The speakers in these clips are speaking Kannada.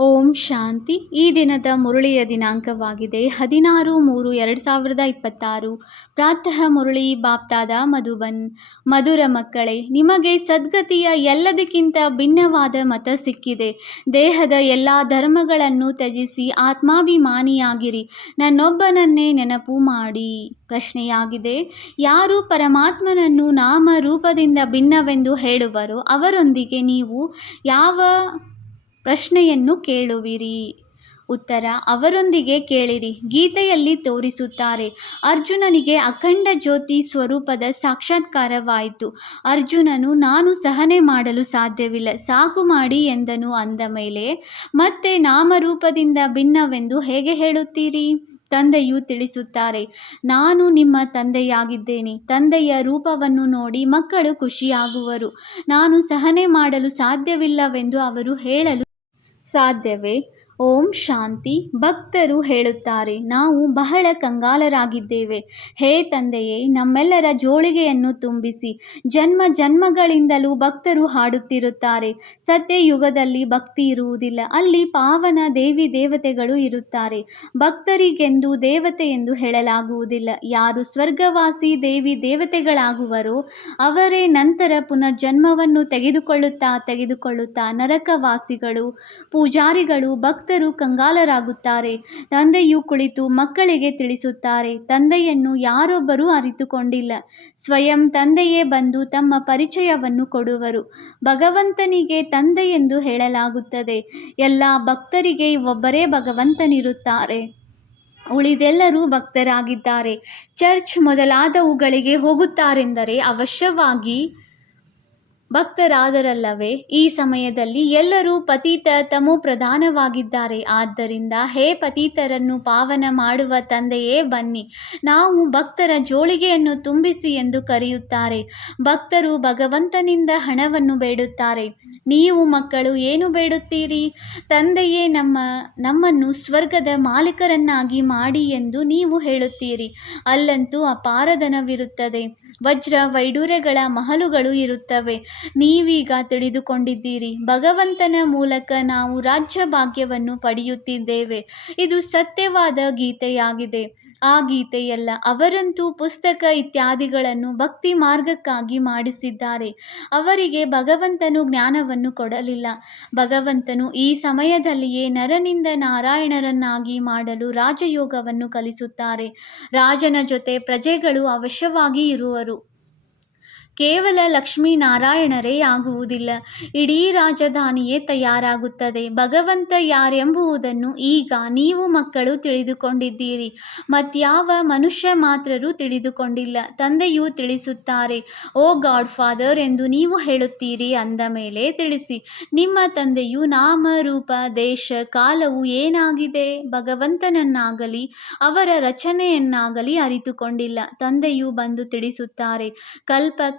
ಓಂ ಶಾಂತಿ. ಈ ದಿನದ ಮುರಳಿಯ ದಿನಾಂಕವಾಗಿದೆ 16/3/2026. ಪ್ರಾತಃ ಮುರಳಿ ಬಾಪ್ತಾದ ಮಧುಬನ್. ಮಧುರ ಮಕ್ಕಳೇ, ನಿಮಗೆ ಸದ್ಗತಿಯ ಎಲ್ಲದಕ್ಕಿಂತ ಭಿನ್ನವಾದ ಮತ ಸಿಕ್ಕಿದೆ. ದೇಹದ ಎಲ್ಲ ಧರ್ಮಗಳನ್ನು ತ್ಯಜಿಸಿ ಆತ್ಮಾಭಿಮಾನಿಯಾಗಿರಿ. ನನ್ನೊಬ್ಬನನ್ನೇ ನೆನಪು ಮಾಡಿ. ಪ್ರಶ್ನೆಯಾಗಿದೆ, ಯಾರು ಪರಮಾತ್ಮನನ್ನು ನಾಮ ರೂಪದಿಂದ ಭಿನ್ನವೆಂದು ಹೇಳುವರೋ ಅವರೊಂದಿಗೆ ನೀವು ಯಾವ ಪ್ರಶ್ನೆಯನ್ನು ಕೇಳುವಿರಿ? ಉತ್ತರ, ಅವರೊಂದಿಗೆ ಕೇಳಿರಿ. ಗೀತೆಯಲ್ಲಿ ತೋರಿಸುತ್ತಾರೆ, ಅರ್ಜುನನಿಗೆ ಅಖಂಡ ಜ್ಯೋತಿ ಸ್ವರೂಪದ ಸಾಕ್ಷಾತ್ಕಾರವಾಯಿತು. ಅರ್ಜುನನು ನಾನು ಸಹನೆ ಮಾಡಲು ಸಾಧ್ಯವಿಲ್ಲ, ಸಾಕು ಮಾಡಿ ಎಂದನು. ಅಂದ ಮೇಲೆ ಮತ್ತೆ ನಾಮರೂಪದಿಂದ ಭಿನ್ನವೆಂದು ಹೇಗೆ ಹೇಳುತ್ತೀರಿ? ತಂದೆಯು ತಿಳಿಸುತ್ತಾರೆ, ನಾನು ನಿಮ್ಮ ತಂದೆಯಾಗಿದ್ದೇನೆ. ತಂದೆಯ ರೂಪವನ್ನು ನೋಡಿ ಮಕ್ಕಳು ಖುಷಿಯಾಗುವರು. ನಾನು ಸಹನೆ ಮಾಡಲು ಸಾಧ್ಯವಿಲ್ಲವೆಂದು ಅವರು ಹೇಳಲು ಸಾಧ್ಯವೇ? ಓಂ ಶಾಂತಿ. ಭಕ್ತರು ಹೇಳುತ್ತಾರೆ, ನಾವು ಬಹಳ ಕಂಗಾಲರಾಗಿದ್ದೇವೆ. ಹೇ ತಂದೆಯೇ, ನಮ್ಮೆಲ್ಲರ ಜೋಳಿಗೆಯನ್ನು ತುಂಬಿಸಿ. ಜನ್ಮ ಜನ್ಮಗಳಿಂದಲೂ ಭಕ್ತರು ಹಾಡುತ್ತಿರುತ್ತಾರೆ, ಸತ್ಯಯುಗದಲ್ಲಿ ಭಕ್ತಿ ಇರುವುದಿಲ್ಲ. ಅಲ್ಲಿ ಪಾವನ ದೇವಿ ದೇವತೆಗಳು ಇರುತ್ತಾರೆ. ಭಕ್ತರಿಗೆಂದು ದೇವತೆ ಎಂದು ಹೇಳಲಾಗುವುದಿಲ್ಲ. ಯಾರು ಸ್ವರ್ಗವಾಸಿ ದೇವಿ ದೇವತೆಗಳಾಗುವರೋ ಅವರೇ ನಂತರ ಪುನರ್ಜನ್ಮವನ್ನು ತೆಗೆದುಕೊಳ್ಳುತ್ತಾ ನರಕವಾಸಿಗಳು, ಪೂಜಾರಿಗಳು, ಭಕ್ತರು ಕಂಗಾಲರಾಗುತ್ತಾರೆ. ತಂದೆಯು ಕುಳಿತು ಮಕ್ಕಳಿಗೆ ತಿಳಿಸುತ್ತಾರೆ, ತಂದೆಯನ್ನು ಯಾರೊಬ್ಬರೂ ಅರಿತುಕೊಂಡಿಲ್ಲ. ಸ್ವಯಂ ತಂದೆಯೇ ಬಂದು ತಮ್ಮ ಪರಿಚಯವನ್ನು ಕೊಡುವರು. ಭಗವಂತನಿಗೆ ತಂದೆ ಎಂದು ಹೇಳಲಾಗುತ್ತದೆ. ಎಲ್ಲ ಭಕ್ತರಿಗೆ ಒಬ್ಬರೇ ಭಗವಂತನಿರುತ್ತಾರೆ. ಉಳಿದೆಲ್ಲರೂ ಭಕ್ತರಾಗಿದ್ದಾರೆ. ಚರ್ಚ್ ಮೊದಲಾದವುಗಳಿಗೆ ಹೋಗುತ್ತಾರೆಂದರೆ ಅವಶ್ಯವಾಗಿ ಭಕ್ತರಾದರಲ್ಲವೇ? ಈ ಸಮಯದಲ್ಲಿ ಎಲ್ಲರೂ ಪತಿತ ತಮೋ ಪ್ರಧಾನವಾಗಿದ್ದಾರೆ. ಆದ್ದರಿಂದ ಹೇ ಪತಿತರನ್ನು ಪಾವನ ಮಾಡುವ ತಂದೆಯೇ ಬನ್ನಿ, ನಾವು ಭಕ್ತರ ಜೋಳಿಗೆಯನ್ನು ತುಂಬಿಸಿ ಎಂದು ಕರೆಯುತ್ತಾರೆ. ಭಕ್ತರು ಭಗವಂತನಿಂದ ಹಣವನ್ನು ಬೇಡುತ್ತಾರೆ. ನೀವು ಮಕ್ಕಳು ಏನು ಬೇಡುತ್ತೀರಿ? ತಂದೆಯೇ ನಮ್ಮನ್ನು ಸ್ವರ್ಗದ ಮಾಲೀಕರನ್ನಾಗಿ ಮಾಡಿ ಎಂದು ನೀವು ಹೇಳುತ್ತೀರಿ. ಅಲ್ಲಂತೂ ಅಪಾರಧನವಿರುತ್ತದೆ, ವಜ್ರ ವೈಡೂರ್ಯಗಳ ಮಹಲುಗಳು ಇರುತ್ತವೆ. ನೀವೀಗ ತಿಳಿದುಕೊಂಡಿದ್ದೀರಿ, ಭಗವಂತನ ಮೂಲಕ ನಾವು ರಾಜ್ಯ ಭಾಗ್ಯವನ್ನು ಪಡೆಯುತ್ತಿದ್ದೇವೆ. ಇದು ಸತ್ಯವಾದ ಗೀತೆಯಾಗಿದೆ. ಆ ಗೀತೆಯಲ್ಲ. ಅವರಂತೂ ಪುಸ್ತಕ ಇತ್ಯಾದಿಗಳನ್ನು ಭಕ್ತಿ ಮಾರ್ಗಕ್ಕಾಗಿ ಮಾಡಿಸಿದ್ದಾರೆ. ಅವರಿಗೆ ಭಗವಂತನು ಜ್ಞಾನವನ್ನು ಕೊಡಲಿಲ್ಲ. ಭಗವಂತನು ಈ ಸಮಯದಲ್ಲಿಯೇ ನರನಿಂದ ನಾರಾಯಣರನ್ನಾಗಿ ಮಾಡಲು ರಾಜಯೋಗವನ್ನು ಕಲಿಸುತ್ತಾರೆ. ರಾಜನ ಜೊತೆ ಪ್ರಜೆಗಳು ಅವಶ್ಯವಾಗಿ ಇರುವರು. ಕೇವಲ ಲಕ್ಷ್ಮೀನಾರಾಯಣರೇ ಆಗುವುದಿಲ್ಲ, ಇಡೀ ರಾಜಧಾನಿಯೇ ತಯಾರಾಗುತ್ತದೆ. ಭಗವಂತ ಯಾರೆಂಬುದನ್ನು ಈಗ ನೀವು ಮಕ್ಕಳು ತಿಳಿದುಕೊಂಡಿದ್ದೀರಿ. ಮತ್ಯಾವ ಮನುಷ್ಯ ಮಾತ್ರರೂ ತಿಳಿದುಕೊಂಡಿಲ್ಲ. ತಂದೆಯು ತಿಳಿಸುತ್ತಾರೆ, ಓ ಗಾಡ್ ಫಾದರ್ ಎಂದು ನೀವು ಹೇಳುತ್ತೀರಿ. ಅಂದ ಮೇಲೆ ತಿಳಿಸಿ, ನಿಮ್ಮ ತಂದೆಯು ನಾಮ ರೂಪ ದೇಶ ಕಾಲವು ಏನಾಗಿದೆ ಭಗವಂತನನ್ನಾಗಲಿ ಅವರ ರಚನೆಯನ್ನಾಗಲಿ ಅರಿತುಕೊಂಡಿಲ್ಲ. ತಂದೆಯು ಬಂದು ತಿಳಿಸುತ್ತಾರೆ,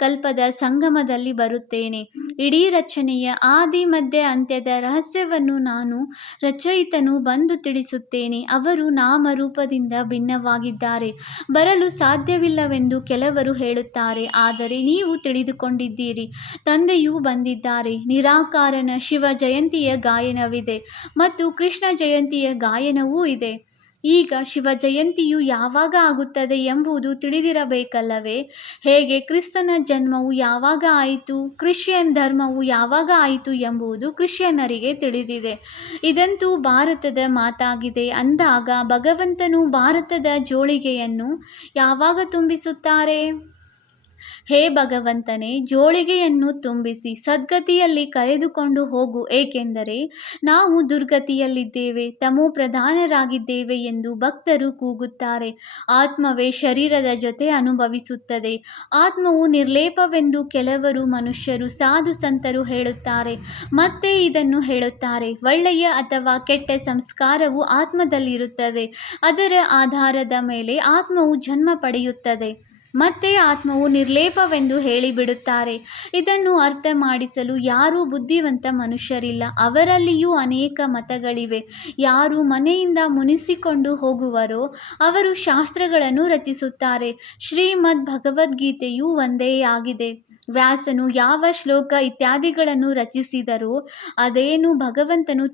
ಕಲ್ಪದ ಸಂಗಮದಲ್ಲಿ ಬರುತ್ತೇನೆ. ಇಡೀ ರಚನೆಯ ಆದಿ ಮಧ್ಯ ಅಂತ್ಯದ ರಹಸ್ಯವನ್ನು ನಾನು ರಚಯಿತನು ಬಂದು ತಿಳಿಸುತ್ತೇನೆ. ಅವರು ನಾಮರೂಪದಿಂದ ಭಿನ್ನವಾಗಿದ್ದಾರೆ, ಬರಲು ಸಾಧ್ಯವಿಲ್ಲವೆಂದು ಕೆಲವರು ಹೇಳುತ್ತಾರೆ. ಆದರೆ ನೀವು ತಿಳಿದುಕೊಂಡಿದ್ದೀರಿ, ತಂದೆಯೂ ಬಂದಿದ್ದಾರೆ. ನಿರಾಕಾರನ ಶಿವ ಜಯಂತಿಯ ಗಾಯನವಿದೆ ಮತ್ತು ಕೃಷ್ಣ ಜಯಂತಿಯ ಗಾಯನವೂ ಇದೆ. ಈಗ ಶಿವ ಜಯಂತಿಯು ಯಾವಾಗ ಆಗುತ್ತದೆ ಎಂಬುದು ತಿಳಿದಿರಬೇಕಲ್ಲವೇ? ಹೇಗೆ ಕ್ರಿಸ್ತನ ಜನ್ಮವು ಯಾವಾಗ ಆಯಿತು, ಕ್ರಿಶ್ಚಿಯನ್ ಧರ್ಮವು ಯಾವಾಗ ಆಯಿತು ಎಂಬುದು ಕ್ರಿಶ್ಚಿಯನ್ನರಿಗೆ ತಿಳಿದಿದೆ. ಇದಂತೂ ಭಾರತದ ಮಾತಾಗಿದೆ. ಅಂದಾಗ ಭಗವಂತನು ಭಾರತದ ಜೋಳಿಗೆಯನ್ನು ಯಾವಾಗ ತುಂಬಿಸುತ್ತಾರೆ? ಹೇ ಭಗವಂತನೇ, ಜೋಳಿಗೆಯನ್ನು ತುಂಬಿಸಿ ಸದ್ಗತಿಯಲ್ಲಿ ಕರೆದುಕೊಂಡು ಹೋಗು. ಏಕೆಂದರೆ ನಾವು ದುರ್ಗತಿಯಲ್ಲಿದ್ದೇವೆ, ತಮೋ ಪ್ರಧಾನರಾಗಿದ್ದೇವೆ ಎಂದು ಭಕ್ತರು ಕೂಗುತ್ತಾರೆ. ಆತ್ಮವೇ ಶರೀರದ ಜೊತೆ ಅನುಭವಿಸುತ್ತದೆ. ಆತ್ಮವು ನಿರ್ಲೇಪವೆಂದು ಕೆಲವರು ಮನುಷ್ಯರು ಸಾಧು ಸಂತರು ಹೇಳುತ್ತಾರೆ. ಮತ್ತೆ ಇದನ್ನು ಹೇಳುತ್ತಾರೆ, ಒಳ್ಳೆಯ ಅಥವಾ ಕೆಟ್ಟ ಸಂಸ್ಕಾರವು ಆತ್ಮದಲ್ಲಿರುತ್ತದೆ. ಅದರ ಆಧಾರದ ಮೇಲೆ ಆತ್ಮವು ಜನ್ಮ ಪಡೆಯುತ್ತದೆ. ಮತ್ತೆ ಆತ್ಮವು ನಿರ್ಲೇಪವೆಂದು ಹೇಳಿಬಿಡುತ್ತಾರೆ. ಇದನ್ನು ಅರ್ಥ ಮಾಡಿಸಲು ಯಾರೂ ಬುದ್ಧಿವಂತ ಮನುಷ್ಯರಿಲ್ಲ. ಅವರಲ್ಲಿಯೂ ಅನೇಕ ಮತಗಳಿವೆ. ಯಾರು ಮನೆಯಿಂದ ಮುನಿಸಿಕೊಂಡು ಹೋಗುವರೋ ಅವರು ಶಾಸ್ತ್ರಗಳನ್ನು ರಚಿಸುತ್ತಾರೆ. ಶ್ರೀಮದ್ ಭಗವದ್ಗೀತೆಯು ಒಂದೇ ಆಗಿದೆ. ವ್ಯಾಸನು ಯಾವ ಶ್ಲೋಕ ಇತ್ಯಾದಿಗಳನ್ನು ರಚಿಸಿದರೋ ಅದೇನು ಭಗವಂತನು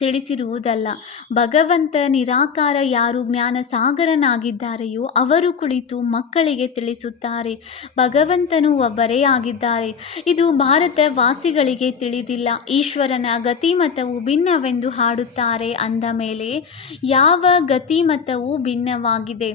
ತಿಳಿಸಿರುವುದಲ್ಲ. ಭಗವಂತ ನಿರಾಕಾರ ಯಾರು ಜ್ಞಾನ ಸಾಗರನಾಗಿದ್ದಾರೆಯೋ ಅವರು ಕುಳಿತು ಮಕ್ಕಳಿಗೆ ತಿಳಿಸುತ್ತಾರೆ. ಭಗವಂತನು ಒಬ್ಬರೇ ಆಗಿದ್ದಾರೆ. ಇದು ಭಾರತ ವಾಸಿಗಳಿಗೆ ತಿಳಿದಿಲ್ಲ. ಈಶ್ವರನ ಗತಿಮತವು ಭಿನ್ನವೆಂದು ಹಾಡುತ್ತಾರೆ. ಅಂದ ಮೇಲೆ ಯಾವ ಗತಿಮತವು ಭಿನ್ನವಾಗಿದೆ?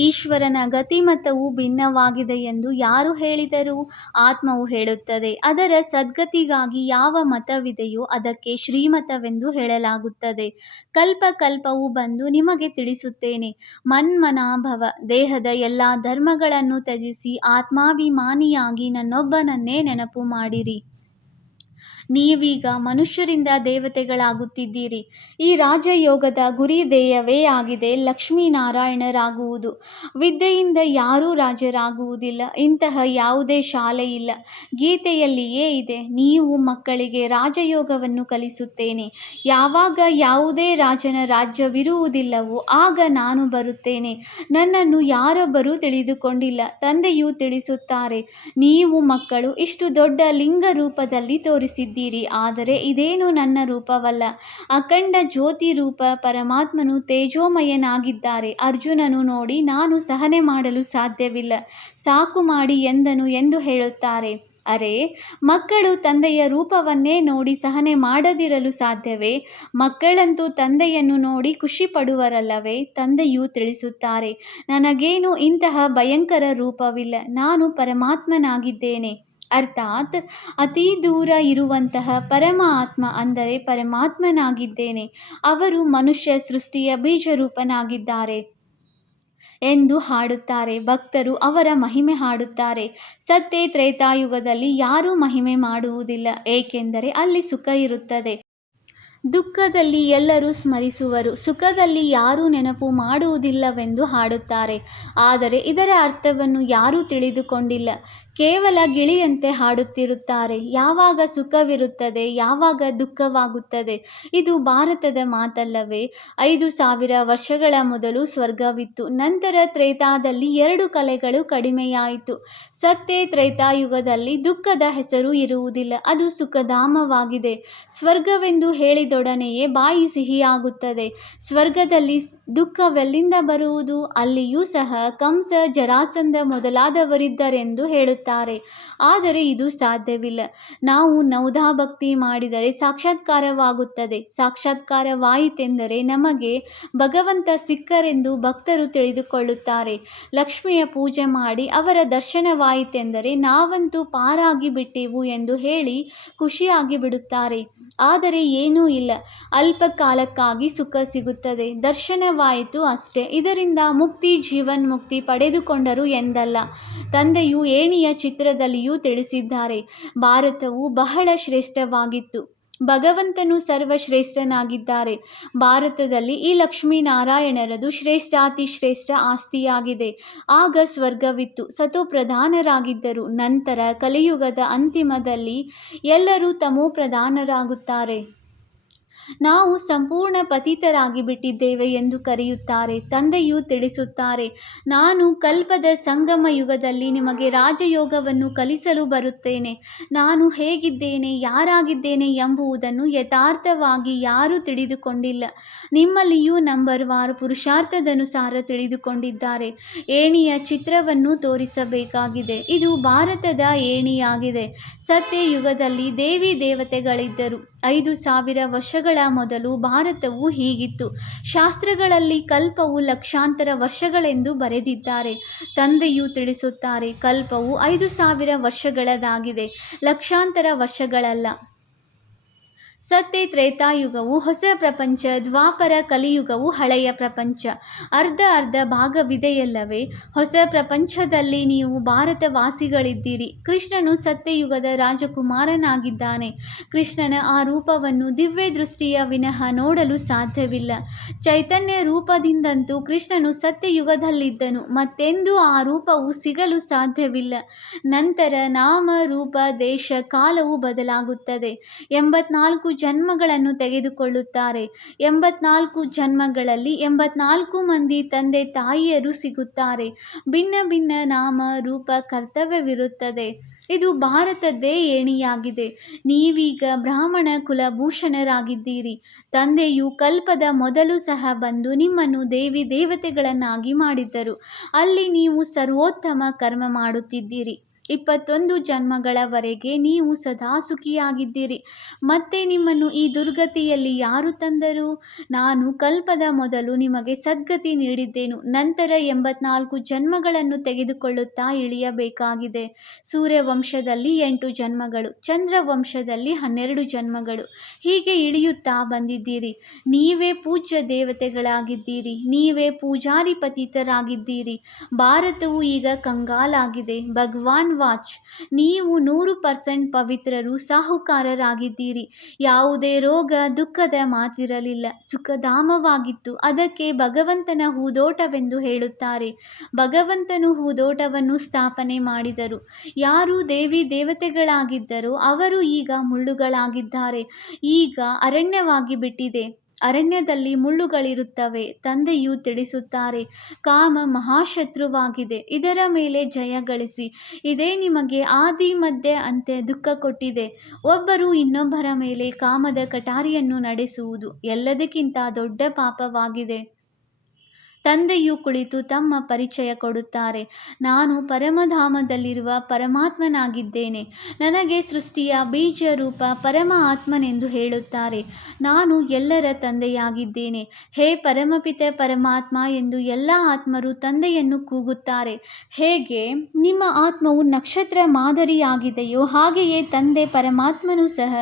ಈಶ್ವರನ ಗತಿಮತವು ಭಿನ್ನವಾಗಿದೆ ಎಂದು ಯಾರು ಹೇಳಿದರು? ಆತ್ಮವು ಹೇಳುತ್ತದೆ. ಅದರ ಸದ್ಗತಿಗಾಗಿ ಯಾವ ಮತವಿದೆಯೋ ಅದಕ್ಕೆ ಶ್ರೀಮತವೆಂದು ಹೇಳಲಾಗುತ್ತದೆ. ಕಲ್ಪಕಲ್ಪವು ಬಂದು ನಿಮಗೆ ತಿಳಿಸುತ್ತೇನೆ. ಮನ್ಮನಾಭವ. ದೇಹದ ಎಲ್ಲ ಧರ್ಮಗಳನ್ನು ತ್ಯಜಿಸಿ ಆತ್ಮಾಭಿಮಾನಿಯಾಗಿ ನನ್ನೊಬ್ಬನನ್ನೇ ನೆನಪು ಮಾಡಿರಿ. ನೀವೀಗ ಮನುಷ್ಯರಿಂದ ದೇವತೆಗಳಾಗುತ್ತಿದ್ದೀರಿ. ಈ ರಾಜಯೋಗದ ಗುರಿ ಧ್ಯೇಯವೇ ಆಗಿದೆ ಲಕ್ಷ್ಮೀನಾರಾಯಣರಾಗುವುದು. ವಿದ್ಯೆಯಿಂದ ಯಾರೂ ರಾಜರಾಗುವುದಿಲ್ಲ. ಇಂತಹ ಯಾವುದೇ ಶಾಲೆ ಇಲ್ಲ. ಗೀತೆಯಲ್ಲಿಯೇ ಇದೆ, ನೀವು ಮಕ್ಕಳಿಗೆ ರಾಜಯೋಗವನ್ನು ಕಲಿಸುತ್ತೇನೆ. ಯಾವಾಗ ಯಾವುದೇ ರಾಜನ ರಾಜ್ಯವಿರುವುದಿಲ್ಲವೋ ಆಗ ನಾನು ಬರುತ್ತೇನೆ. ನನ್ನನ್ನು ಯಾರೊಬ್ಬರೂ ತಿಳಿದುಕೊಂಡಿಲ್ಲ. ತಂದೆಯು ತಿಳಿಸುತ್ತಾರೆ, ನೀವು ಮಕ್ಕಳು ಇಷ್ಟು ದೊಡ್ಡ ಲಿಂಗ ರೂಪದಲ್ಲಿ ತೋರಿಸಿದ್ದೀರಿ. ಆದರೆ ಇದೇನು ನನ್ನ ರೂಪವಲ್ಲ. ಅಖಂಡ ಜ್ಯೋತಿ ರೂಪ ಪರಮಾತ್ಮನು ತೇಜೋಮಯನಾಗಿದ್ದಾರೆ. ಅರ್ಜುನನು ನೋಡಿ ನಾನು ಸಹನೆ ಮಾಡಲು ಸಾಧ್ಯವಿಲ್ಲ, ಸಾಕು ಮಾಡಿ ಎಂದನು ಎಂದು ಹೇಳುತ್ತಾರೆ. ಅರೆ, ಮಕ್ಕಳು ತಂದೆಯ ರೂಪವನ್ನೇ ನೋಡಿ ಸಹನೆ ಮಾಡದಿರಲು ಸಾಧ್ಯವೇ? ಮಕ್ಕಳಂತೂ ತಂದೆಯನ್ನು ನೋಡಿ ಖುಷಿ ಪಡುವರಲ್ಲವೇ? ತಂದೆಯು ತಿಳಿಸುತ್ತಾರೆ, ನನಗೇನು ಇಂತಹ ಭಯಂಕರ ರೂಪವಿಲ್ಲ. ನಾನು ಪರಮಾತ್ಮನಾಗಿದ್ದೇನೆ. ಅರ್ಥಾತ್ ಅತೀ ದೂರ ಇರುವಂತಹ ಪರಮ ಆತ್ಮ ಅಂದರೆ ಪರಮಾತ್ಮನಾಗಿದ್ದೇನೆ. ಅವರು ಮನುಷ್ಯ ಸೃಷ್ಟಿಯ ಬೀಜರೂಪನಾಗಿದ್ದಾರೆ ಎಂದು ಹಾಡುತ್ತಾರೆ. ಭಕ್ತರು ಅವರ ಮಹಿಮೆ ಹಾಡುತ್ತಾರೆ. ಸತ್ಯ ತ್ರೇತಾಯುಗದಲ್ಲಿ ಯಾರೂ ಮಹಿಮೆ ಮಾಡುವುದಿಲ್ಲ, ಏಕೆಂದರೆ ಅಲ್ಲಿ ಸುಖ ಇರುತ್ತದೆ. ದುಃಖದಲ್ಲಿ ಎಲ್ಲರೂ ಸ್ಮರಿಸುವರು, ಸುಖದಲ್ಲಿ ಯಾರೂ ನೆನಪು ಮಾಡುವುದಿಲ್ಲವೆಂದು ಹಾಡುತ್ತಾರೆ. ಆದರೆ ಇದರ ಅರ್ಥವನ್ನು ಯಾರೂ ತಿಳಿದುಕೊಂಡಿಲ್ಲ. ಕೇವಲ ಗಿಳಿಯಂತೆ ಹಾಡುತ್ತಿರುತ್ತಾರೆ. ಯಾವಾಗ ಸುಖವಿರುತ್ತದೆ, ಯಾವಾಗ ದುಃಖವಾಗುತ್ತದೆ? ಇದು ಭಾರತದ ಮಾತಲ್ಲವೇ? 5000 ವರ್ಷಗಳ ಮೊದಲು ಸ್ವರ್ಗವಿತ್ತು. ನಂತರ ತ್ರೇತಾದಲ್ಲಿ 2 ಕಲೆಗಳು ಕಡಿಮೆಯಾಯಿತು. ಸತ್ಯ ತ್ರೇತಾಯುಗದಲ್ಲಿ ದುಃಖದ ಹೆಸರು ಇರುವುದಿಲ್ಲ, ಅದು ಸುಖಧಾಮವಾಗಿದೆ. ಸ್ವರ್ಗವೆಂದು ಹೇಳಿದೊಡನೆಯೇ ಬಾಯಿ ಸಿಹಿಯಾಗುತ್ತದೆ. ಸ್ವರ್ಗದಲ್ಲಿ ದುಃಖವೆಲ್ಲಿಂದ ಬರುವುದು? ಅಲ್ಲಿಯೂ ಸಹ ಕಂಸ, ಜರಾಸಂಧ ಮೊದಲಾದವರಿದ್ದರೆಂದು ಹೇಳುತ್ತಾರೆ. ಆದರೆ ಇದು ಸಾಧ್ಯವಿಲ್ಲ. ನಾವು ನೌಧಾಭಕ್ತಿ ಮಾಡಿದರೆ ಸಾಕ್ಷಾತ್ಕಾರವಾಗುತ್ತದೆ. ಸಾಕ್ಷಾತ್ಕಾರವಾಯಿತೆಂದರೆ ನಮಗೆ ಭಗವಂತ ಸಿಕ್ಕರೆಂದು ಭಕ್ತರು ತಿಳಿದುಕೊಳ್ಳುತ್ತಾರೆ. ಲಕ್ಷ್ಮಿಯ ಪೂಜೆ ಮಾಡಿ ಅವರ ದರ್ಶನವಾಯಿತೆಂದರೆ ನಾವಂತೂ ಪಾರಾಗಿ ಬಿಟ್ಟೆವು ಎಂದು ಹೇಳಿ ಖುಷಿಯಾಗಿ ಬಿಡುತ್ತಾರೆ. ಆದರೆ ಏನೂ ಇಲ್ಲ, ಅಲ್ಪ ಕಾಲಕ್ಕಾಗಿ ಸುಖ ಸಿಗುತ್ತದೆ, ದರ್ಶನವಾಯಿತು ಅಷ್ಟೇ. ಇದರಿಂದ ಮುಕ್ತಿ, ಜೀವನ್ಮುಕ್ತಿ ಪಡೆದುಕೊಂಡರು ಎಂದಲ್ಲ. ತಂದೆಯು ಏಣಿಯ ಚಿತ್ರದಲ್ಲಿಯೂ ತಿಳಿಸಿದ್ದಾರೆ, ಭಾರತವು ಬಹಳ ಶ್ರೇಷ್ಠವಾಗಿತ್ತು. ಭಗವಂತನು ಸರ್ವಶ್ರೇಷ್ಠನಾಗಿದ್ದಾರೆ. ಭಾರತದಲ್ಲಿ ಈ ಲಕ್ಷ್ಮೀನಾರಾಯಣರದು ಶ್ರೇಷ್ಠಾತಿ ಶ್ರೇಷ್ಠ ಆಸ್ತಿಯಾಗಿದೆ. ಆಗ ಸ್ವರ್ಗವಿತ್ತು, ಸತೋಪ್ರಧಾನರಾಗಿದ್ದರು. ನಂತರ ಕಲಿಯುಗದ ಅಂತಿಮದಲ್ಲಿ ಎಲ್ಲರೂ ತಮೋಪ್ರಧಾನರಾಗುತ್ತಾರೆ. ನಾವು ಸಂಪೂರ್ಣ ಪತಿತರಾಗಿ ಬಿಟ್ಟಿದ್ದೇವೆ ಎಂದು ಕರೆಯುತ್ತಾರೆ. ತಂದೆಯು ತಿಳಿಸುತ್ತಾರೆ, ನಾನು ಕಲ್ಪದ ಸಂಗಮ ಯುಗದಲ್ಲಿ ನಿಮಗೆ ರಾಜಯೋಗವನ್ನು ಕಲಿಸಲು ಬರುತ್ತೇನೆ. ನಾನು ಹೇಗಿದ್ದೇನೆ, ಯಾರಾಗಿದ್ದೇನೆ ಎಂಬುದನ್ನು ಯಥಾರ್ಥವಾಗಿ ಯಾರೂ ತಿಳಿದುಕೊಂಡಿಲ್ಲ. ನಿಮ್ಮಲ್ಲಿಯೂ ನಂಬರ್ ವಾರ್ ಪುರುಷಾರ್ಥದನುಸಾರ ತಿಳಿದುಕೊಂಡಿದ್ದಾರೆ. ಏಣಿಯ ಚಿತ್ರವನ್ನು ತೋರಿಸಬೇಕಾಗಿದೆ. ಇದು ಭಾರತದ ಏಣಿಯಾಗಿದೆ. ಸತ್ಯ ಯುಗದಲ್ಲಿ ದೇವಿ ದೇವತೆಗಳಿದ್ದರು. 5000 ವರ್ಷಗಳ ಮೊದಲು ಭಾರತವು ಹೀಗಿತ್ತು. ಶಾಸ್ತ್ರಗಳಲ್ಲಿ ಕಲ್ಪವು ಲಕ್ಷಾಂತರ ವರ್ಷಗಳೆಂದು ಬರೆದಿದ್ದಾರೆ. ತಂದೆಯು ತಿಳಿಸುತ್ತಾರೆ, ಕಲ್ಪವು 5000 ವರ್ಷಗಳದಾಗಿದೆ, ಲಕ್ಷಾಂತರ ವರ್ಷಗಳಲ್ಲ. ಸತ್ಯ ತ್ರೇತಾಯುಗವು ಹೊಸ ಪ್ರಪಂಚ, ದ್ವಾಪರ ಕಲಿಯುಗವು ಹಳೆಯ ಪ್ರಪಂಚ. ಅರ್ಧ ಅರ್ಧ ಭಾಗವಿದೆಯಲ್ಲವೇ? ಹೊಸ ಪ್ರಪಂಚದಲ್ಲಿ ನೀವು ಭಾರತವಾಸಿಗಳಿದ್ದೀರಿ. ಕೃಷ್ಣನು ಸತ್ಯಯುಗದ ರಾಜಕುಮಾರನಾಗಿದ್ದಾನೆ. ಕೃಷ್ಣನ ಆ ರೂಪವನ್ನು ದಿವ್ಯ ದೃಷ್ಟಿಯ ವಿನಃ ನೋಡಲು ಸಾಧ್ಯವಿಲ್ಲ. ಚೈತನ್ಯ ರೂಪದಿಂದಂತೂ ಕೃಷ್ಣನು ಸತ್ಯಯುಗದಲ್ಲಿದ್ದನು. ಮತ್ತೆಂದೂ ಆ ರೂಪವು ಸಿಗಲು ಸಾಧ್ಯವಿಲ್ಲ. ನಂತರ ನಾಮ ರೂಪ ದೇಶ ಕಾಲವು ಬದಲಾಗುತ್ತದೆ. 84 ಜನ್ಮಗಳನ್ನು ತೆಗೆದುಕೊಳ್ಳುತ್ತಾರೆ. 84 ಜನ್ಮಗಳಲ್ಲಿ 84 ಮಂದಿ ತಂದೆ ತಾಯಿಯರು ಸಿಗುತ್ತಾರೆ. ಭಿನ್ನ ಭಿನ್ನ ನಾಮ ರೂಪ ಕರ್ತವ್ಯವಿರುತ್ತದೆ. ಇದು ಭಾರತದ್ದೇ ಏಣಿಯಾಗಿದೆ. ನೀವೀಗ ಬ್ರಾಹ್ಮಣ ಕುಲಭೂಷಣರಾಗಿದ್ದೀರಿ. ತಂದೆಯು ಕಲ್ಪದ ಮೊದಲು ಸಹ ಬಂದು ನಿಮ್ಮನ್ನು ದೇವಿ ದೇವತೆಗಳನ್ನಾಗಿ ಮಾಡಿದ್ದರು. ಅಲ್ಲಿ ನೀವು ಸರ್ವೋತ್ತಮ ಕರ್ಮ ಮಾಡುತ್ತಿದ್ದೀರಿ. 21 ಜನ್ಮಗಳವರೆಗೆ ನೀವು ಸದಾ ಸುಖಿಯಾಗಿದ್ದೀರಿ. ಮತ್ತೆ ನಿಮ್ಮನ್ನು ಈ ದುರ್ಗತಿಯಲ್ಲಿ ಯಾರು ತಂದರು? ನಾನು ಕಲ್ಪದ ಮೊದಲು ನಿಮಗೆ ಸದ್ಗತಿ ನೀಡಿದ್ದೇನು. ನಂತರ 84 ಜನ್ಮಗಳನ್ನು ತೆಗೆದುಕೊಳ್ಳುತ್ತಾ ಇಳಿಯಬೇಕಾಗಿದೆ. ಸೂರ್ಯವಂಶದಲ್ಲಿ 8 ಜನ್ಮಗಳು, ಚಂದ್ರವಂಶದಲ್ಲಿ 12 ಜನ್ಮಗಳು, ಹೀಗೆ ಇಳಿಯುತ್ತಾ ಬಂದಿದ್ದೀರಿ. ನೀವೇ ಪೂಜ್ಯ ದೇವತೆಗಳಾಗಿದ್ದೀರಿ. ನೀವೇ ಪೂಜಾರಿ ಪತಿತರಾಗಿದ್ದೀರಿ. ಭಾರತವು ಈಗ ಕಂಗಾಲಾಗಿದೆ. ಭಗವಾನ್ ವಾಚ್: ನೀವು 100% ಪವಿತ್ರರು, ಸಾಹುಕಾರರಾಗಿದ್ದೀರಿ. ಯಾವುದೇ ರೋಗ ದುಃಖದ ಮಾತಿರಲಿಲ್ಲ. ಸುಖಧಾಮವಾಗಿತ್ತು. ಅದಕ್ಕೆ ಭಗವಂತನ ಹೂದೋಟವೆಂದು ಹೇಳುತ್ತಾರೆ. ಭಗವಂತನು ಹೂದೋಟವನ್ನು ಸ್ಥಾಪನೆ ಮಾಡಿದರು. ಯಾರು ದೇವಿ ದೇವತೆಗಳಾಗಿದ್ದರೋ ಅವರು ಈಗ ಮುಳ್ಳುಗಳಾಗಿದ್ದಾರೆ. ಈಗ ಅರಣ್ಯವಾಗಿ ಬಿಟ್ಟಿದೆ. ಅರಣ್ಯದಲ್ಲಿ ಮುಳ್ಳುಗಳಿರುತ್ತವೆ. ತಂದೆಯು ತಿಳಿಸುತ್ತಾರೆ, ಕಾಮ ಮಹಾಶತ್ರುವಾಗಿದೆ. ಇದರ ಮೇಲೆ ಜಯ ಗಳಿಸಿ. ಇದೇ ನಿಮಗೆ ಆದಿ ಮಧ್ಯ ಅಂತ್ಯ ದುಃಖ ಕೊಟ್ಟಿದೆ. ಒಬ್ಬರು ಇನ್ನೊಬ್ಬರ ಮೇಲೆ ಕಾಮದ ಕಟಾರಿಯನ್ನು ನಡೆಸುವುದು ಎಲ್ಲದಕ್ಕಿಂತ ದೊಡ್ಡ ಪಾಪವಾಗಿದೆ. ತಂದೆಯು ಕುಳಿತು ತಮ್ಮ ಪರಿಚಯ ಕೊಡುತ್ತಾರೆ. ನಾನು ಪರಮಧಾಮದಲ್ಲಿರುವ ಪರಮಾತ್ಮನಾಗಿದ್ದೇನೆ. ನನಗೆ ಸೃಷ್ಟಿಯ ಬೀಜ ರೂಪ ಪರಮ ಆತ್ಮನೆಂದು ಹೇಳುತ್ತಾರೆ. ನಾನು ಎಲ್ಲರ ತಂದೆಯಾಗಿದ್ದೇನೆ. ಹೇ ಪರಮಪಿತ ಪರಮಾತ್ಮ ಎಂದು ಎಲ್ಲ ಆತ್ಮರು ತಂದೆಯನ್ನು ಕೂಗುತ್ತಾರೆ. ಹೇಗೆ ನಿಮ್ಮ ಆತ್ಮವು ನಕ್ಷತ್ರ ಮಾದರಿಯಾಗಿದೆಯೋ ಹಾಗೆಯೇ ತಂದೆ ಪರಮಾತ್ಮನೂ ಸಹ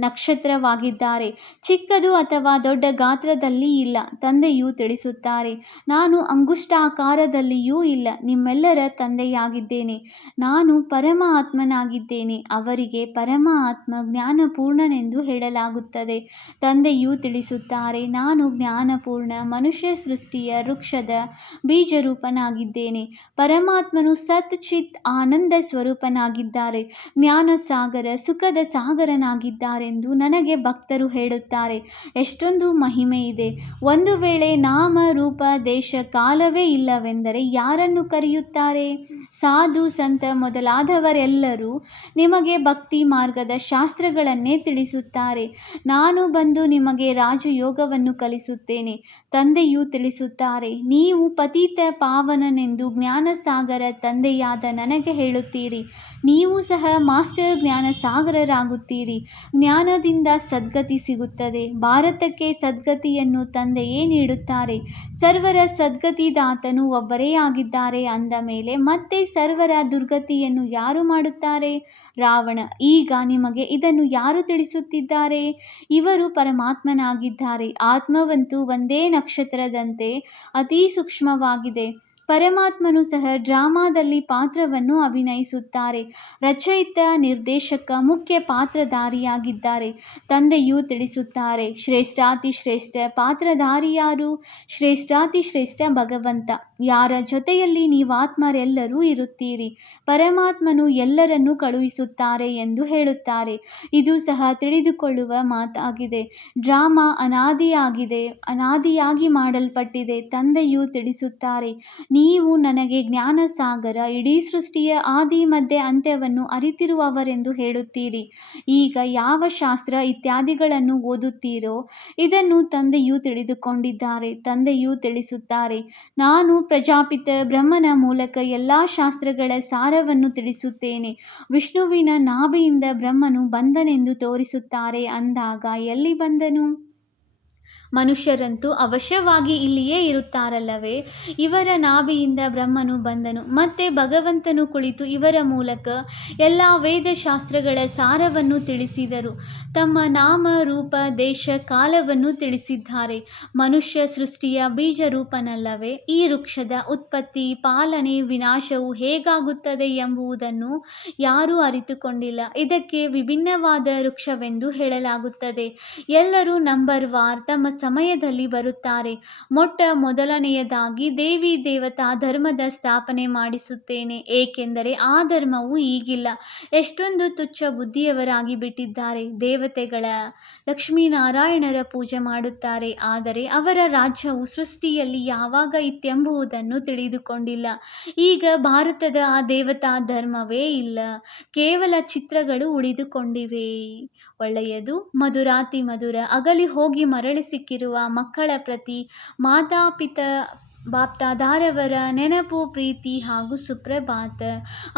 ನಕ್ಷತ್ರವಾಗಿದ್ದಾರೆ. ಚಿಕ್ಕದು ಅಥವಾ ದೊಡ್ಡ ಗಾತ್ರದಲ್ಲಿ ಇಲ್ಲ. ತಂದೆಯು ತಿಳಿಸುತ್ತಾರೆ, ನಾನು ಅಂಗುಷ್ಟಾಕಾರದಲ್ಲಿಯೂ ಇಲ್ಲ. ನಿಮ್ಮೆಲ್ಲರ ತಂದೆಯಾಗಿದ್ದೇನೆ. ನಾನು ಪರಮ ಆತ್ಮನಾಗಿದ್ದೇನೆ. ಅವರಿಗೆ ಪರಮ ಆತ್ಮ ಜ್ಞಾನಪೂರ್ಣನೆಂದು ಹೇಳಲಾಗುತ್ತದೆ. ತಂದೆಯು ತಿಳಿಸುತ್ತಾರೆ, ನಾನು ಜ್ಞಾನಪೂರ್ಣ ಮನುಷ್ಯ ಸೃಷ್ಟಿಯ ವೃಕ್ಷದ ಬೀಜರೂಪನಾಗಿದ್ದೇನೆ. ಪರಮಾತ್ಮನು ಸತ್ ಚಿತ್ ಆನಂದ ಸ್ವರೂಪನಾಗಿದ್ದಾರೆ. ಜ್ಞಾನ ಸಾಗರ, ಸುಖದ ಸಾಗರನಾಗಿದ್ದಾರೆಂದು ನನಗೆ ಭಕ್ತರು ಹೇಳುತ್ತಾರೆ. ಎಷ್ಟೊಂದು ಮಹಿಮೆ ಇದೆ. ಒಂದು ವೇಳೆ ನಾಮ ರೂಪ ದೇಶ ಕಾಲವೇ ಇಲ್ಲವೆಂದರೆ ಯಾರನ್ನು ಕರೆಯುತ್ತಾರೆ? ಸಾಧು ಸಂತ ಮೊದಲಾದವರೆಲ್ಲರೂ ನಿಮಗೆ ಭಕ್ತಿ ಮಾರ್ಗದ ಶಾಸ್ತ್ರಗಳನ್ನೇ ತಿಳಿಸುತ್ತಾರೆ. ನಾನು ಬಂದು ನಿಮಗೆ ರಾಜಯೋಗವನ್ನು ಕಲಿಸುತ್ತೇನೆ. ತಂದೆಯು ತಿಳಿಸುತ್ತಾರೆ, ನೀವು ಪತಿತ ಪಾವನನೆಂದು ಜ್ಞಾನಸಾಗರ ತಂದೆಯಾದ ನನಗೆ ಹೇಳುತ್ತೀರಿ. ನೀವು ಸಹ ಮಾಸ್ಟರ್ ಜ್ಞಾನ ಸಾಗರರಾಗುತ್ತೀರಿ. ಜ್ಞಾನದಿಂದ ಸದ್ಗತಿ ಸಿಗುತ್ತದೆ. ಭಾರತಕ್ಕೆ ಸದ್ಗತಿಯನ್ನು ತಂದೆಯೇ ನೀಡುತ್ತಾರೆ. ಸರ್ವರ ಸದ್ಗತಿದಾತನು ಒಬ್ಬರೇ ಆಗಿದ್ದಾರೆ ಅಂದ ಮೇಲೆ ಮತ್ತೆ ಸರ್ವರ ದುರ್ಗತಿಯನ್ನು ಯಾರು ಮಾಡುತ್ತಾರೆ? ರಾವಣ: ಈಗ ನಿಮಗೆ ಇದನ್ನು ಯಾರು ತಿಳಿಸುತ್ತಿದ್ದಾರೆ? ಇವರು ಪರಮಾತ್ಮನಾಗಿದ್ದಾರೆ. ಆತ್ಮವಂತೂ ಒಂದೇ ನಕ್ಷತ್ರದಂತೆ ಅತಿ ಸೂಕ್ಷ್ಮವಾಗಿದೆ. ಪರಮಾತ್ಮನು ಸಹ ಡ್ರಾಮಾದಲ್ಲಿ ಪಾತ್ರವನ್ನು ಅಭಿನಯಿಸುತ್ತಾರೆ. ರಚಯಿತ, ನಿರ್ದೇಶಕ, ಮುಖ್ಯ ಪಾತ್ರಧಾರಿಯಾಗಿದ್ದಾರೆ. ತಂದೆಯು ತಿಳಿಸುತ್ತಾರೆ, ಶ್ರೇಷ್ಠಾತಿ ಶ್ರೇಷ್ಠ ಪಾತ್ರಧಾರಿ ಯಾರು? ಶ್ರೇಷ್ಠಾತಿ ಶ್ರೇಷ್ಠ ಭಗವಂತ. ಯಾರ ಜೊತೆಯಲ್ಲಿ ನೀವಾತ್ಮರೆಲ್ಲರೂ ಇರುತ್ತೀರಿ. ಪರಮಾತ್ಮನು ಎಲ್ಲರನ್ನೂ ಕಳುಹಿಸುತ್ತಾರೆ ಎಂದು ಹೇಳುತ್ತಾರೆ. ಇದು ಸಹ ತಿಳಿದುಕೊಳ್ಳುವ ಮಾತಾಗಿದೆ. ಡ್ರಾಮಾ ಅನಾದಿಯಾಗಿದೆ, ಅನಾದಿಯಾಗಿ ಮಾಡಲ್ಪಟ್ಟಿದೆ. ತಂದೆಯು ತಿಳಿಸುತ್ತಾರೆ, ನೀವು ನನಗೆ ಜ್ಞಾನಸಾಗರ, ಇಡೀ ಸೃಷ್ಟಿಯ ಆದಿ ಮಧ್ಯ ಅಂತ್ಯವನ್ನು ಅರಿತಿರುವವರೆಂದು ಹೇಳುತ್ತೀರಿ. ಈಗ ಯಾವ ಶಾಸ್ತ್ರ ಇತ್ಯಾದಿಗಳನ್ನು ಓದುತ್ತೀರೋ ಇದನ್ನು ತಂದೆಯು ತಿಳಿದುಕೊಂಡಿದ್ದಾರೆ. ತಂದೆಯು ತಿಳಿಸುತ್ತಾರೆ, ನಾನು ಪ್ರಜಾಪಿತ ಬ್ರಹ್ಮನ ಮೂಲಕ ಎಲ್ಲ ಶಾಸ್ತ್ರಗಳ ಸಾರವನ್ನು ತಿಳಿಸುತ್ತೇನೆ. ವಿಷ್ಣುವಿನ ನಾಭಿಯಿಂದ ಬ್ರಹ್ಮನು ಬಂದನೆಂದು ತೋರಿಸುತ್ತಾರೆ ಅಂದಾಗ ಎಲ್ಲಿ ಬಂದನು? ಮನುಷ್ಯರಂತೂ ಅವಶ್ಯವಾಗಿ ಇಲ್ಲಿಯೇ ಇರುತ್ತಾರಲ್ಲವೇ? ಇವರ ನಾಭಿಯಿಂದ ಬ್ರಹ್ಮನು ಬಂದನು. ಮತ್ತೆ ಭಗವಂತನು ಕುಳಿತು ಇವರ ಮೂಲಕ ಎಲ್ಲ ವೇದಶಾಸ್ತ್ರಗಳ ಸಾರವನ್ನು ತಿಳಿಸಿದರು. ತಮ್ಮ ನಾಮ ರೂಪ ದೇಶ ಕಾಲವನ್ನು ತಿಳಿಸಿದ್ದಾರೆ. ಮನುಷ್ಯ ಸೃಷ್ಟಿಯ ಬೀಜರೂಪನಲ್ಲವೇ? ಈ ವೃಕ್ಷದ ಉತ್ಪತ್ತಿ, ಪಾಲನೆ, ವಿನಾಶವು ಹೇಗಾಗುತ್ತದೆ ಎಂಬುದನ್ನು ಯಾರೂ ಅರಿತುಕೊಂಡಿಲ್ಲ. ಇದಕ್ಕೆ ವಿಭಿನ್ನವಾದ ವೃಕ್ಷವೆಂದು ಹೇಳಲಾಗುತ್ತದೆ. ಎಲ್ಲರೂ ನಂಬರ್ ವಾರ್ ತಮ್ಮ ಸಮಯದಲ್ಲಿ ಬರುತ್ತಾರೆ. ಮೊದಲನೆಯದಾಗಿ ದೇವಿ ದೇವತಾ ಧರ್ಮದ ಸ್ಥಾಪನೆ ಮಾಡಿಸುತ್ತೇನೆ, ಏಕೆಂದರೆ ಆ ಧರ್ಮವು ಈಗಿಲ್ಲ. ಎಷ್ಟೊಂದು ತುಚ್ಛ ಬುದ್ಧಿಯವರಾಗಿ ಬಿಟ್ಟಿದ್ದಾರೆ. ದೇವತೆಗಳ ಲಕ್ಷ್ಮೀನಾರಾಯಣರ ಪೂಜೆ ಮಾಡುತ್ತಾರೆ, ಆದರೆ ಅವರ ರಾಜ್ಯವು ಸೃಷ್ಟಿಯಲ್ಲಿ ಯಾವಾಗ ಇತ್ತೆಂಬುದನ್ನು ತಿಳಿದುಕೊಂಡಿಲ್ಲ. ಈಗ ಭಾರತದ ಆ ದೇವತಾ ಧರ್ಮವೇ ಇಲ್ಲ, ಕೇವಲ ಚಿತ್ರಗಳು ಉಳಿದುಕೊಂಡಿವೆ. ಒಳ್ಳೆಯದು. ಮಧುರಾತಿ ಮಧುರ. ಅಗಲಿ ಹೋಗಿ ಮರಳಿ ಸಿಕ್ಕಿರುವ ಮಕ್ಕಳ ಪ್ರತಿ ಮಾತಾಪಿತಾ ಬಾಪ್ದಾದಾರವರ ನೆನಪು, ಪ್ರೀತಿ ಹಾಗೂ ಸುಪ್ರಭಾತ.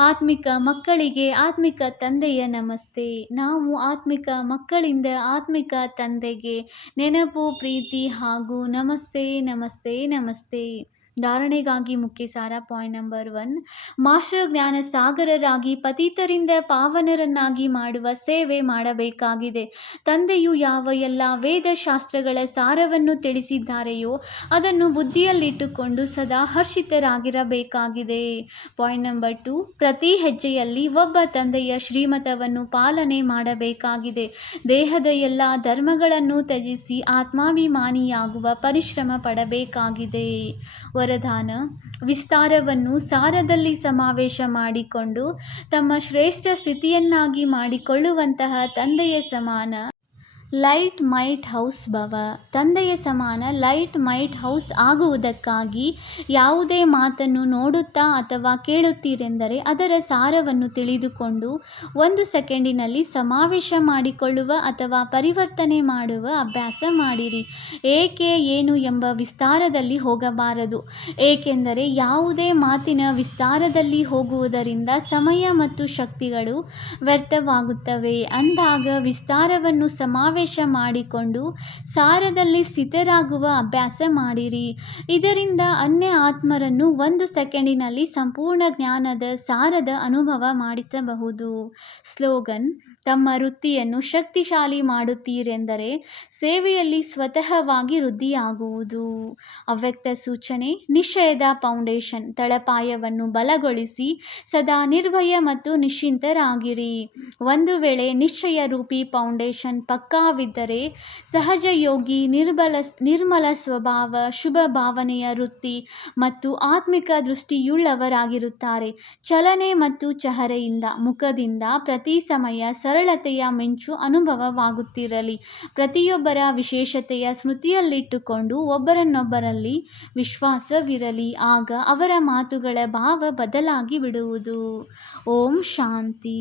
ಆತ್ಮಿಕ ಮಕ್ಕಳಿಗೆ ಆತ್ಮಿಕ ತಂದೆಯ ನಮಸ್ತೆ. ನಾವು ಆತ್ಮಿಕ ಮಕ್ಕಳಿಂದ ಆತ್ಮಿಕ ತಂದೆಗೆ ನೆನಪು, ಪ್ರೀತಿ ಹಾಗೂ ನಮಸ್ತೆ ನಮಸ್ತೆ ನಮಸ್ತೆ. ಧಾರಣೆಗಾಗಿ ಮುಖ್ಯ ಸಾರ. ಪಾಯಿಂಟ್ ನಂಬರ್ 1, ಮಾಸ್ಟರ್ ಜ್ಞಾನ ಸಾಗರರಾಗಿ ಪತಿತರಿಂದ ಪಾವನರನ್ನಾಗಿ ಮಾಡುವ ಸೇವೆ ಮಾಡಬೇಕಾಗಿದೆ. ತಂದೆಯು ಯಾವ ಎಲ್ಲ ವೇದಶಾಸ್ತ್ರಗಳ ಸಾರವನ್ನು ತಿಳಿಸಿದ್ದಾರೆಯೋ ಅದನ್ನು ಬುದ್ಧಿಯಲ್ಲಿಟ್ಟುಕೊಂಡು ಸದಾ ಹರ್ಷಿತರಾಗಿರಬೇಕಾಗಿದೆ. ಪಾಯಿಂಟ್ ನಂಬರ್ 2, ಪ್ರತಿ ಹೆಜ್ಜೆಯಲ್ಲಿ ಒಬ್ಬ ತಂದೆಯ ಶ್ರೀಮತವನ್ನು ಪಾಲನೆ ಮಾಡಬೇಕಾಗಿದೆ. ದೇಹದ ಎಲ್ಲ ಧರ್ಮಗಳನ್ನು ತ್ಯಜಿಸಿ ಆತ್ಮಾಭಿಮಾನಿಯಾಗುವ ಪರಿಶ್ರಮ ಪಡಬೇಕಾಗಿದೆ. ವರದಾನ: ವಿಸ್ತಾರವನ್ನು ಸಾರದಲ್ಲಿ ಸಮಾವೇಶ ಮಾಡಿಕೊಂಡು ತಮ್ಮ ಶ್ರೇಷ್ಠ ಸ್ಥಿತಿಯನ್ನಾಗಿ ಮಾಡಿಕೊಳ್ಳುವಂತಹ ತಂದೆಯ ಸಮಾನ ಲೈಟ್ ಮೈಟ್ ಹೌಸ್ ಭವ. ತಂದೆಯ ಸಮಾನ ಲೈಟ್ ಮೈಟ್ ಹೌಸ್ ಆಗುವುದಕ್ಕಾಗಿ ಯಾವುದೇ ಮಾತನ್ನು ನೋಡುತ್ತಾ ಅಥವಾ ಕೇಳುತ್ತೀರೆಂದರೆ ಅದರ ಸಾರವನ್ನು ತಿಳಿದುಕೊಂಡು 1 ಸೆಕೆಂಡಿನಲ್ಲಿ ಸಮಾವೇಶ ಮಾಡಿಕೊಳ್ಳುವ ಅಥವಾ ಪರಿವರ್ತನೆ ಮಾಡುವ ಅಭ್ಯಾಸ ಮಾಡಿರಿ. ಏಕೆ, ಏನು ಎಂಬ ವಿಸ್ತಾರದಲ್ಲಿ ಹೋಗಬಾರದು, ಏಕೆಂದರೆ ಯಾವುದೇ ಮಾತಿನ ವಿಸ್ತಾರದಲ್ಲಿ ಹೋಗುವುದರಿಂದ ಸಮಯ ಮತ್ತು ಶಕ್ತಿಗಳು ವ್ಯರ್ಥವಾಗುತ್ತವೆ. ಅಂದಾಗ ವಿಸ್ತಾರವನ್ನು ಸಮಾವೇಶ ಮಾಡಿಕೊಂಡು ಸಾರದಲ್ಲಿ ಸ್ಥಿತರಾಗುವ ಅಭ್ಯಾಸ ಮಾಡಿರಿ. ಇದರಿಂದ ಅನ್ಯ ಆತ್ಮರನ್ನು 1 ಸೆಕೆಂಡಿನಲ್ಲಿ ಸಂಪೂರ್ಣ ಜ್ಞಾನದ ಸಾರದ ಅನುಭವ ಮಾಡಿಸಬಹುದು. ಸ್ಲೋಗನ್: ತಮ್ಮ ವೃತ್ತಿಯನ್ನು ಶಕ್ತಿಶಾಲಿ ಮಾಡುತ್ತೀರೆಂದರೆ ಸೇವೆಯಲ್ಲಿ ಸ್ವತಃವಾಗಿ ವೃದ್ಧಿಯಾಗುವುದು. ಅವ್ಯಕ್ತ ಸೂಚನೆ: ನಿಶ್ಚಯದ ಫೌಂಡೇಶನ್ ತಳಪಾಯವನ್ನು ಬಲಗೊಳಿಸಿ ಸದಾ ನಿರ್ಭಯ ಮತ್ತು ನಿಶ್ಚಿಂತರಾಗಿರಿ. ಒಂದು ವೇಳೆ ನಿಶ್ಚಯ ರೂಪಿ ಫೌಂಡೇಶನ್ ಪಕ್ಕಾವಿದ್ದರೆ ಸಹಜ ಯೋಗಿ ನಿರ್ಮಲ ಸ್ವಭಾವ, ಶುಭ ಭಾವನೆಯ ವೃತ್ತಿ ಮತ್ತು ಆತ್ಮಿಕ ದೃಷ್ಟಿಯುಳ್ಳವರಾಗಿರುತ್ತಾರೆ. ಚಲನೆ ಮತ್ತು ಚಹರೆಯಿಂದ, ಮುಖದಿಂದ ಪ್ರತಿ ಸಮಯ ಸರಳತೆಯ ಮಿಂಚು ಅನುಭವವಾಗುತ್ತಿರಲಿ. ಪ್ರತಿಯೊಬ್ಬರ ವಿಶೇಷತೆಯ ಸ್ಮೃತಿಯಲ್ಲಿಟ್ಟುಕೊಂಡು ಒಬ್ಬರನ್ನೊಬ್ಬರಲ್ಲಿ ವಿಶ್ವಾಸವಿರಲಿ. ಆಗ ಅವರ ಮಾತುಗಳ ಭಾವ ಬದಲಾಗಿ ಬಿಡುವುದು. ಓಂ ಶಾಂತಿ.